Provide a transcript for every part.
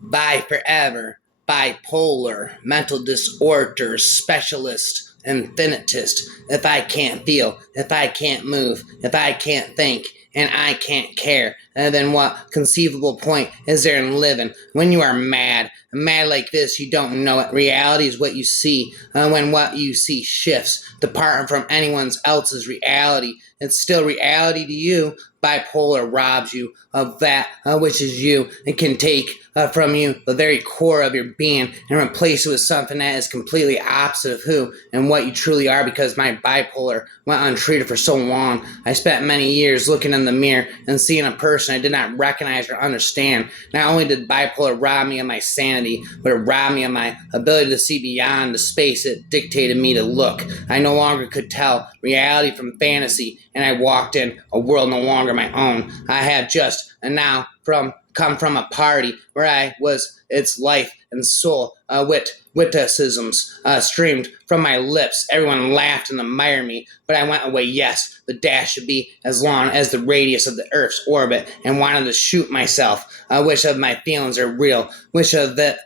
Bye forever, bipolar, mental disorder, specialist, infinitist. If I can't feel, if I can't move, if I can't think, and I can't care, then what conceivable point is there in living when you are mad? Mad like this, you don't know it. Reality is what you see. When what you see shifts, departing from anyone else's reality, it's still reality to you. Bipolar robs you of that which is you. It can take from you the very core of your being and replace it with something that is completely opposite of who and what you truly are. Because my bipolar went untreated for so long, I spent many years looking in the mirror and seeing a person I did not recognize or understand. Not only did bipolar rob me of my sanity, but it robbed me of my ability to see beyond the space it dictated me to look. I no longer could tell reality from fantasy, and I walked in a world no longer my own. I have just and now come from a party where I was its life and soul. Witticisms streamed from my lips. Everyone laughed and admired me, but I went away. Yes, the dash should be as long as the radius of the Earth's orbit, and wanted to shoot myself. Which of my feelings are real? Which of the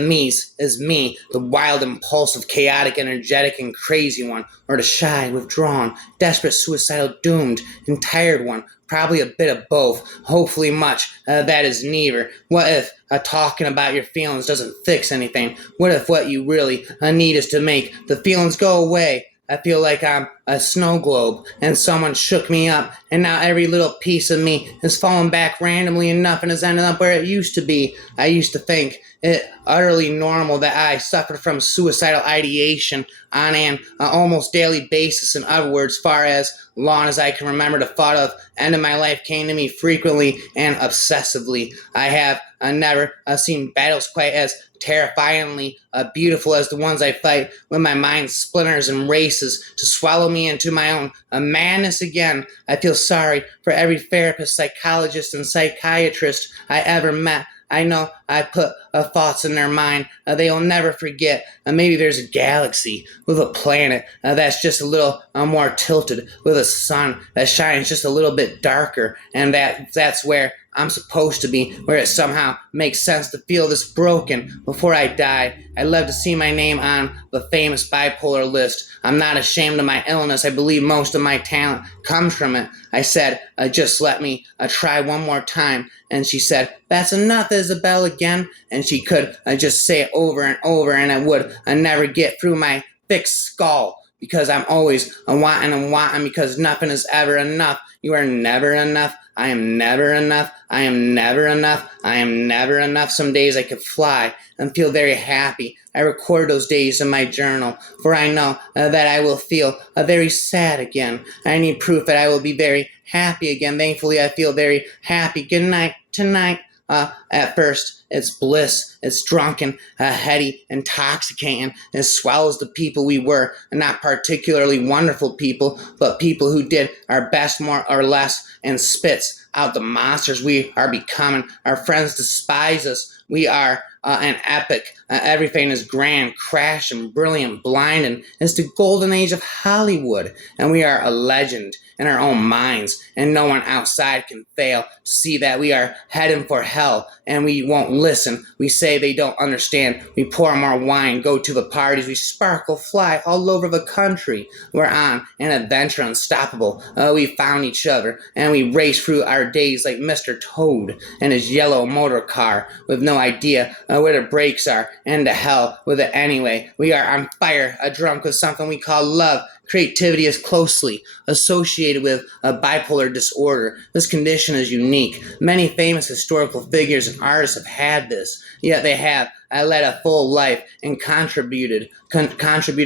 me's is me, the wild, impulsive, chaotic, energetic, and crazy one, or the shy, withdrawn, desperate, suicidal, doomed, and tired one? Probably a bit of both. Hopefully much that is neither. What if talking about your feelings doesn't fix anything? What if what you really need is to make the feelings go away? I feel like I'm a snow globe and someone shook me up, and now every little piece of me is falling back randomly enough and has ended up where it used to be. I used to think it utterly normal that I suffered from suicidal ideation on an almost daily basis. In other words, far as long as I can remember, the thought of end of my life came to me frequently and obsessively. I have never seen battles quite as terrifyingly beautiful as the ones I fight when my mind splinters and races to swallow me into my own madness again. I feel sorry for every therapist, psychologist, and psychiatrist I ever met. I know I put thoughts in their mind they'll never forget. Maybe there's a galaxy with a planet that's just a little more tilted, with a sun that shines just a little bit darker, and that's where I'm supposed to be, where it somehow makes sense to feel this broken before I die. I'd love to see my name on the famous bipolar list. I'm not ashamed of my illness. I believe most of my talent comes from it. I said, just let me try one more time. And she said, that's enough, Isabel, again. And she could just say it over and over, and I would never get through my thick skull, because I'm always wanting and wanting, because nothing is ever enough. You are never enough. I am never enough. I am never enough. I am never enough. Some days I could fly and feel very happy. I record those days in my journal, for I know that I will feel very sad again. I need proof that I will be very happy again. Thankfully, I feel very happy. Good night, tonight. At first, it's bliss, it's drunken, heady, intoxicating. It swallows the people we were, and not particularly wonderful people, but people who did our best more or less, and spits out the monsters we are becoming. Our friends despise us. We are an epic. Everything is grand, crash, and brilliant, blinding. It's the golden age of Hollywood, and we are a legend in our own minds, and no one outside can fail to see that we are heading for hell, and we won't listen. We say they don't understand. We pour more wine, go to the parties, we sparkle, fly all over the country. We're on an adventure unstoppable. We found each other, and we race through our days like Mr. Toad and his yellow motor car, with no idea where the brakes are, and to hell with it anyway. We are on fire, drunk with something we call love. Creativity is closely associated with a bipolar disorder. This condition is unique. Many famous historical figures and artists have had this, yet they have led a full life and contributed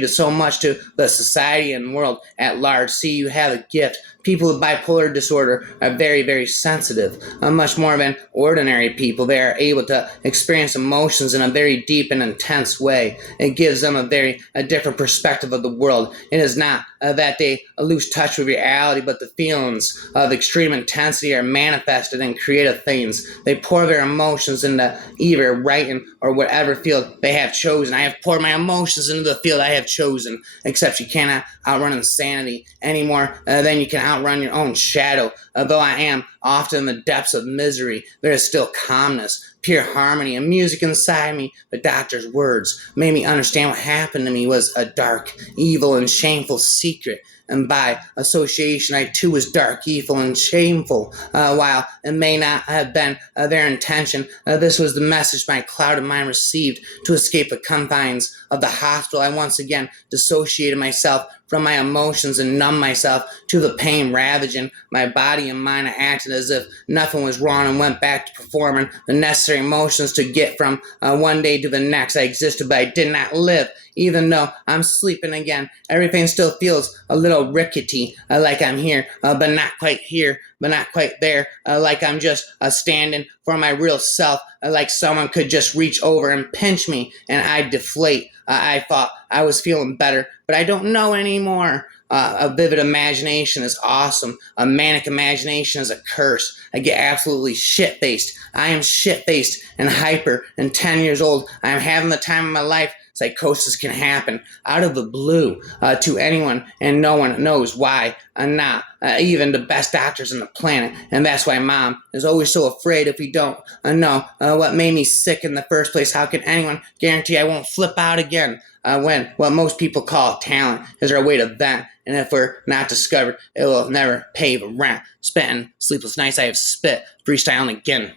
so much to the society and world at large. See, you have a gift. People with bipolar disorder are very, very sensitive, much more than ordinary people. They are able to experience emotions in a very deep and intense way. It gives them a different perspective of the world. It is not that they lose touch with reality, but the feelings of extreme intensity are manifested in creative things. They pour their emotions into either writing or whatever field they have chosen. I have poured my emotions into the field I have chosen, except you cannot outrun insanity any more than you can outrun your own shadow. Although I am often in the depths of misery, there is still calmness, pure harmony and music inside me. The doctor's words made me understand what happened to me was a dark, evil, and shameful secret. And by association, I too was dark, evil, and shameful. While it may not have been their intention, this was the message my clouded mind received. To escape the confines of the hospital, I once again dissociated myself from my emotions and numbed myself to the pain ravaging my body and mind. I acted as if nothing was wrong and went back to performing the necessary motions to get from one day to the next. I existed, but I did not live. Even though I'm sleeping again, everything still feels a little rickety, like I'm here, but not quite here, but not quite there, like I'm just standing for my real self, like someone could just reach over and pinch me and I'd deflate. I thought I was feeling better, but I don't know anymore. A vivid imagination is awesome. A manic imagination is a curse. I get absolutely shit-faced. I am shit-faced and hyper and 10 years old. I am having the time of my life. Psychosis can happen out of the blue to anyone, and no one knows why. Not even the best doctors on the planet. And that's why Mom is always so afraid if we don't know what made me sick in the first place. How can anyone guarantee I won't flip out again when what most people call talent is our way to vent? And if we're not discovered, it will never pay the rent. Spent sleepless nights I have spit, freestyling again.